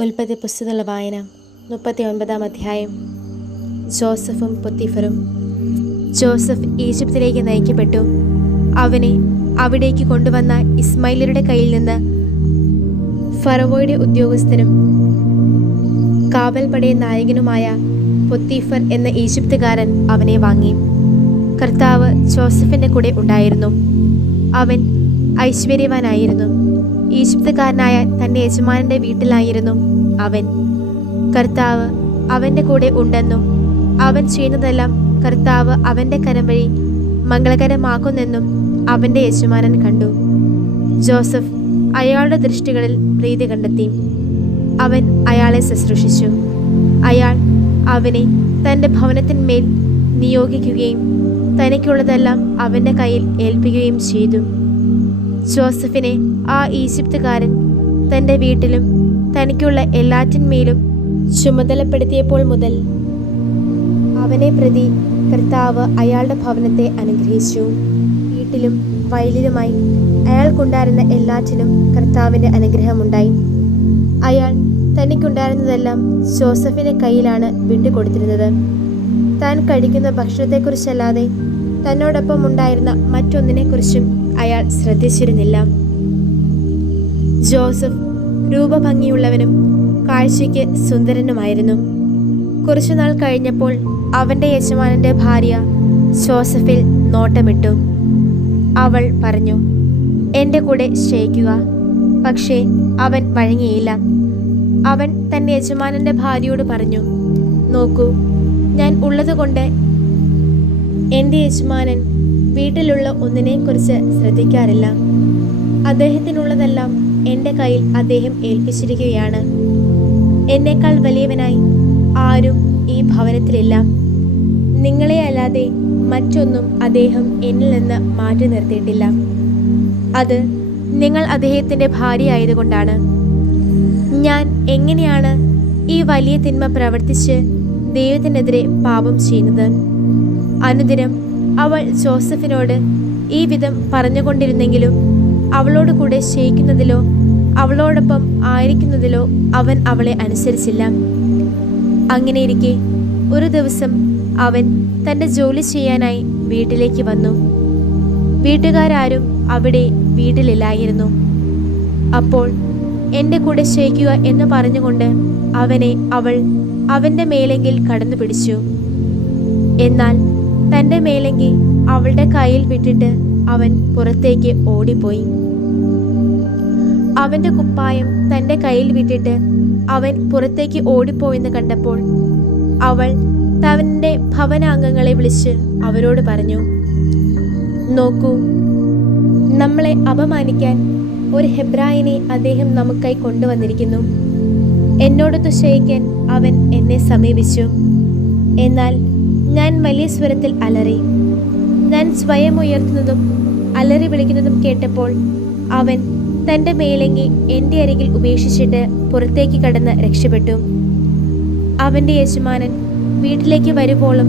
ഉൽപ്പത്തി പുസ്തകത്തിലുള്ള വായന 39 അധ്യായം. ജോസഫും പൊത്തിഫറും. ജോസഫ് ഈജിപ്തിലേക്ക് നയിക്കപ്പെട്ടു. അവനെ അവിടേക്ക് കൊണ്ടുവന്ന ഇസ്മായിലരുടെ കയ്യിൽ നിന്ന് ഫറവോയുടെ ഉദ്യോഗസ്ഥനും കാവൽപ്പടയ നായകനുമായ പൊത്തിഫർ എന്ന ഈജിപ്തുകാരൻ അവനെ വാങ്ങി. കർത്താവ് ജോസഫിൻ്റെ കൂടെ ഉണ്ടായിരുന്നു. അവൻ ഐശ്വര്യവാനായിരുന്നു. ഈജിപ്തുകാരനായ തൻ്റെ യജമാനൻ്റെ വീട്ടിലായിരുന്നു അവൻ. കർത്താവ് അവൻ്റെ കൂടെ ഉണ്ടെന്നും അവൻ ചെയ്യുന്നതെല്ലാം കർത്താവ് അവൻ്റെ കരം വഴി മംഗളകരമാക്കുന്നെന്നും അവൻ്റെ യജമാനൻ കണ്ടു. ജോസഫ് അയാളുടെ ദൃഷ്ടികളിൽ പ്രീതി കണ്ടെത്തി. അവൻ അയാളെ ശുശ്രൂഷിച്ചു. അയാൾ അവനെ തൻ്റെ ഭവനത്തിന്മേൽ നിയോഗിക്കുകയും തനിക്കുള്ളതെല്ലാം അവൻ്റെ കയ്യിൽ ഏൽപ്പിക്കുകയും ചെയ്തു. ജോസഫിനെ ആ ഈജിപ്തുകാരൻ തൻ്റെ വീട്ടിലും തനിക്കുള്ള എല്ലാറ്റിന്മേലും ചുമതലപ്പെടുത്തിയപ്പോൾ മുതൽ അവനെ പ്രതി കർത്താവ് അയാളുടെ ഭവനത്തെ അനുഗ്രഹിച്ചു. വീട്ടിലും വയലിലുമായി അയാൾക്കുണ്ടായിരുന്ന എല്ലാറ്റിനും കർത്താവിൻ്റെ അനുഗ്രഹമുണ്ടായി. അയാൾ തനിക്കുണ്ടായിരുന്നതെല്ലാം ജോസഫിൻ്റെ കയ്യിലാണ് വിട്ടുകൊടുത്തിരുന്നത്. താൻ കഴിക്കുന്ന ഭക്ഷണത്തെക്കുറിച്ചല്ലാതെ തന്നോടൊപ്പം ഉണ്ടായിരുന്ന മറ്റൊന്നിനെക്കുറിച്ചും അയാൾ ശ്രദ്ധിച്ചിരുന്നില്ല. ജോസഫ് രൂപഭംഗിയുള്ളവനും കാഴ്ചയ്ക്ക് സുന്ദരനുമായിരുന്നു. കുറച്ചുനാൾ കഴിഞ്ഞപ്പോൾ അവൻ്റെ യജമാനൻ്റെ ഭാര്യ ജോസഫിൽ നോട്ടമിട്ടു. അവൾ പറഞ്ഞു, എൻ്റെ കൂടെ ശയിക്കുക. പക്ഷേ അവൻ വഴങ്ങിയില്ല. അവൻ തൻ്റെ യജമാനൻ്റെ ഭാര്യയോട് പറഞ്ഞു, നോക്കൂ, ഞാൻ ഉള്ളതുകൊണ്ട് എൻ്റെ യജമാനൻ വീട്ടിലുള്ള ഒന്നിനെക്കുറിച്ച് ശ്രദ്ധിക്കാറില്ല. അദ്ദേഹത്തിനുള്ളതെല്ലാം എൻ്റെ കയ്യിൽ അദ്ദേഹം ഏൽപ്പിച്ചിരിക്കുകയാണ്. എന്നേക്കാൾ വലിയവനായി ആരും ഈ ഭവനത്തിലില്ല. നിങ്ങളെ അല്ലാതെ മറ്റൊന്നും അദ്ദേഹം എന്നിൽ നിന്ന് മാറ്റി നിർത്തിയിട്ടില്ല. അത് നിങ്ങൾ അദ്ദേഹത്തിൻ്റെ ഭാര്യയായതുകൊണ്ടാണ്. ഞാൻ എങ്ങനെയാണ് ഈ വലിയ തിന്മ പ്രവർത്തിച്ച് ദൈവത്തിനെതിരെ പാപം ചെയ്യുന്നത്? അനുദിനം അവൾ ജോസഫിനോട് ഈ വിധം പറഞ്ഞുകൊണ്ടിരുന്നെങ്കിലും അവളോട് കൂടെ ശയിക്കുന്നതിലോ അവളോടൊപ്പം ആയിരിക്കുന്നതിലോ അവൻ അവളെ അനുസരിച്ചില്ല. അങ്ങനെയിരിക്കെ ഒരു ദിവസം അവൻ തൻ്റെ ജോലി ചെയ്യാനായി വീട്ടിലേക്ക് വന്നു. വീട്ടുകാരും അവിടെ വീട്ടിലില്ലായിരുന്നു. അപ്പോൾ എൻ്റെ കൂടെ ശയിക്കുക എന്ന് പറഞ്ഞുകൊണ്ട് അവനെ അവൾ അവൻ്റെ മേലെങ്കിൽ കടന്നു പിടിച്ചു. എന്നാൽ തൻ്റെ മേലെങ്കി അവളുടെ കയ്യിൽ വിട്ടിട്ട് അവൻ പുറത്തേക്ക് ഓടിപ്പോയി. അവൻ്റെ കുപ്പായം തൻ്റെ കയ്യിൽ വിട്ടിട്ട് അവൻ പുറത്തേക്ക് ഓടിപ്പോയെന്ന് കണ്ടപ്പോൾ അവൾ തൻ്റെ ഭവനാംഗങ്ങളെ വിളിച്ച് അവരോട് പറഞ്ഞു, നോക്കൂ, നമ്മളെ അപമാനിക്കാൻ ഒരു ഹെബ്രായനെ അദ്ദേഹം നമുക്കായി കൊണ്ടുവന്നിരിക്കുന്നു. എന്നോടൊത്ത് ശയിക്കാൻ അവൻ എന്നെ സമീപിച്ചു. എന്നാൽ ഞാൻ വലിയ സ്വരത്തിൽ അലറി. ഞാൻ സ്വയം ഉയർത്തുന്നതും അലറി വിളിക്കുന്നതും കേട്ടപ്പോൾ അവൻ തൻ്റെ മേലെങ്കി എൻ്റെ അരികിൽ ഉപേക്ഷിച്ചിട്ട് പുറത്തേക്ക് കടന്ന് രക്ഷപ്പെട്ടു. അവൻ്റെ യജമാനൻ വീട്ടിലേക്ക് വരുമ്പോഴും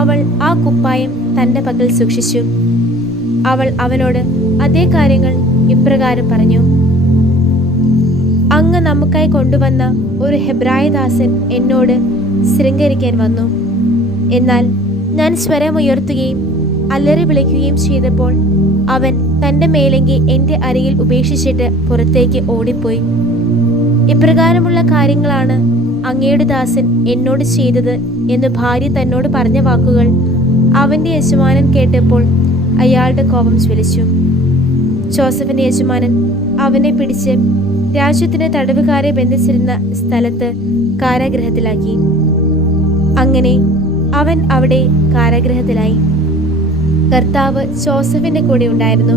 അവൾ ആ കുപ്പായം തൻ്റെ പക്കൽ സൂക്ഷിച്ചു. അവൾ അവനോട് അതേ കാര്യങ്ങൾ ഇപ്രകാരം പറഞ്ഞു, അങ്ങ് നമുക്കായി കൊണ്ടുവന്ന ഒരു ഹെബ്രായദാസൻ എന്നോട് ശൃംഗരിക്കാൻ വന്നു. എന്നാൽ ഞാൻ സ്വരമുയർത്തുകയും അലറി വിളിക്കുകയും ചെയ്തപ്പോൾ അവൻ തൻ്റെ മേലെങ്കി എൻ്റെ അരികിൽ ഉപേക്ഷിച്ചിട്ട് പുറത്തേക്ക് ഓടിപ്പോയി. ഇപ്രകാരമുള്ള കാര്യങ്ങളാണ് അങ്ങയുടെ ദാസൻ എന്നോട് ചെയ്തത് എന്ന് ഭാര്യ തന്നോട് പറഞ്ഞ വാക്കുകൾ അവൻ്റെ യജമാനൻ കേട്ടപ്പോൾ അയാളുടെ കോപം ജ്വലിച്ചു. ജോസഫിൻ്റെ യജമാനൻ അവനെ പിടിച്ച് രാജ്യത്തിൻ്റെ തടവുകാരെ ബന്ധിച്ചിരുന്ന സ്ഥലത്ത് കാരാഗൃഹത്തിലാക്കി. അങ്ങനെ അവൻ അവിടെ കാരാഗൃഹത്തിലായി. കർത്താവ് ജോസഫിൻ്റെ കൂടെ ഉണ്ടായിരുന്നു.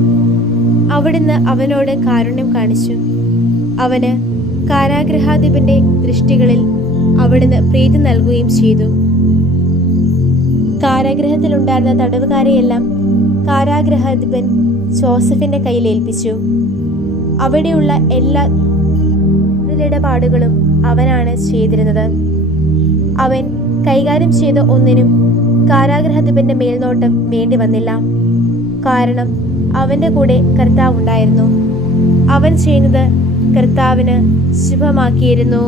അവിടുന്ന് അവനോട് കാരുണ്യം കാണിച്ചു. അവന് കാരാഗൃഹാധിപന്റെ ദൃഷ്ടികളിൽ അവിടുന്ന് പ്രീതി നൽകുകയും ചെയ്തു. കാരാഗൃഹത്തിലുണ്ടായിരുന്ന തടവുകാരെയെല്ലാം കാരാഗൃഹാധിപൻ ജോസഫിൻ്റെ കയ്യിൽ ഏൽപ്പിച്ചു. അവിടെയുള്ള എല്ലാ ഇടപാടുകളും അവനാണ് ചെയ്തിരുന്നത്. അവൻ കൈകാര്യം ചെയ്ത ഒന്നിനും കാരാഗൃഹാധിപന്റെ മേൽനോട്ടം വേണ്ടി വന്നില്ല. കാരണം അവൻ്റെ കൂടെ കർത്താവ് ഉണ്ടായിരുന്നു. അവൻ ചെയ്യുന്നത് കർത്താവിന് ശുഭമാക്കിയിരുന്നു.